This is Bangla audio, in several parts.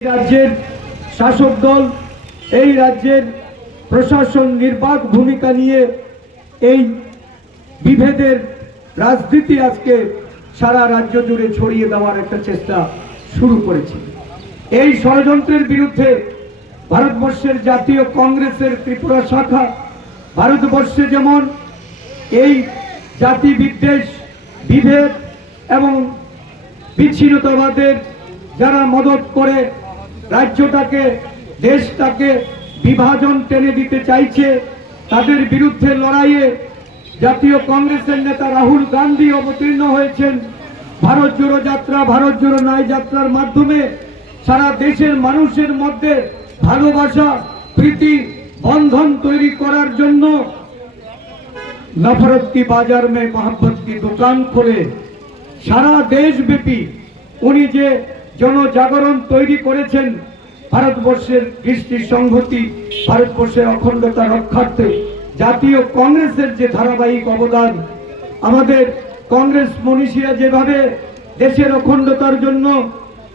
রাজ্যের শাসক দল এই রাজ্যের প্রশাসন নির্বাক ভূমিকা নিয়ে এই বিভেদের রাজনীতি আজকে সারা রাজ্য জুড়ে ছড়িয়ে দেওয়ার একটা চেষ্টা শুরু করেছে। এই ষড়যন্ত্রের বিরুদ্ধে ভারতবর্ষের জাতীয় কংগ্রেসের ত্রিপুরা শাখা ভারতবর্ষে যেমন এই জাতি বিদ্বেষ, বিভেদ এবং বিচ্ছিন্নতাবাদের যারা মদত করে রাজ্যটাকে, দেশটাকে বিভাজন টেনে দিতে চাইছে, তাদের বিরুদ্ধে লড়াইয়ে জাতীয় কংগ্রেসের নেতা রাহুল গান্ধী অবতীর্ণ হয়েছেন। ভারত জোড়ো যাত্রা, ভারত জোড়ো ন্যায় যাত্রার মাধ্যমে সারা দেশের মানুষের মধ্যে ভালোবাসা, প্রীতি বন্ধন তৈরি করার জন্য নফরত কি বাজার মে মোহাম্মত কি দোকান খোলে সারা দেশব্যাপী উনি যে জনজাগরণ তৈরি করেছেন, ভারতবর্ষের কৃষ্টি সংহতি, ভারতবর্ষের অখণ্ডতা রক্ষার্থে জাতীয় কংগ্রেসের যে ধারাবাহিক অবদান, আমাদের কংগ্রেস মনীষীরা যেভাবে দেশের অখণ্ডতার জন্য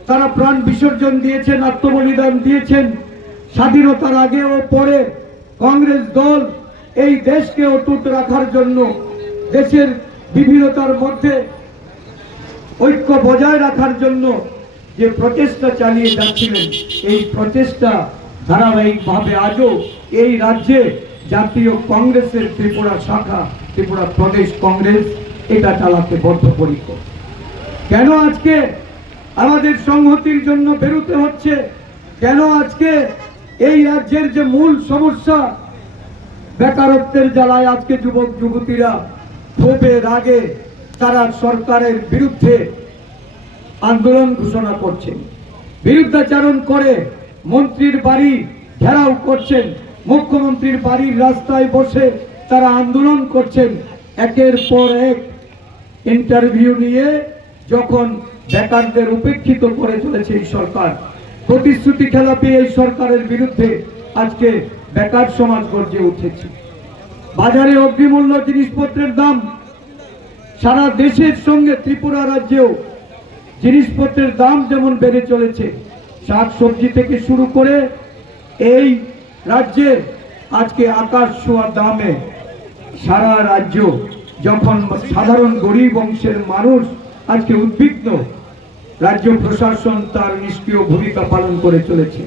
তারা প্রাণ বিসর্জন দিয়েছেন, আত্মবলিদান দিয়েছেন, স্বাধীনতার আগে ও পরে কংগ্রেস দল এই দেশকে অটুট রাখার জন্য, দেশের বিভিন্নতার মধ্যে ঐক্য বজায় রাখার জন্য যে প্রচেষ্টা চালিয়ে যাচ্ছিলেন, এই প্রচেষ্টা ধারাবাহিকভাবে আজও এই রাজ্যে জাতীয় কংগ্রেসের ত্রিপুরা শাখা, ত্রিপুরা প্রদেশ কংগ্রেস এটা চালাতে বদ্ধপরিকর। কেন আজকে আমাদের সংহতির জন্য বেরোতে হচ্ছে? কেন আজকে এই রাজ্যের যে মূল সমস্যা বেকারত্বের জ্বালায় আজকে যুবক যুবতীরা ক্ষোভে রাগে তারা সরকারের বিরুদ্ধে আন্দোলন ঘোষণা করছেন, বিরুদ্ধাচারণ করে মন্ত্রীর বাড়ি ঘেরাও করছেন, মুখ্যমন্ত্রীর বাড়ির রাস্তায় বসে তারা আন্দোলন করছেন, একের পর এক ইন্টারভিউ নিয়ে যখন বেকারদের উপেক্ষিত করে চলেছে এই সরকার, প্রতিশ্রুতি খেলাপি এই সরকারের বিরুদ্ধে আজকে বেকার সমাজ গর্জে উঠেছে। বাজারে অগ্নিমূল্য জিনিসপত্রের দাম সারা দেশের সঙ্গে ত্রিপুরা রাজ্যেও জিনিসপত্রের দাম যেমন বেড়ে চলেছে, শাক সবজি থেকে শুরু করে এই রাজ্যে আজকে আকাশ ছোঁয়া দামে সারা রাজ্য, যখন সাধারণ গরিব অংশের মানুষ আজকে উদ্বিগ্ন, রাজ্য প্রশাসন তার নিষ্ক্রিয় ভূমিকা পালন করে চলেছে।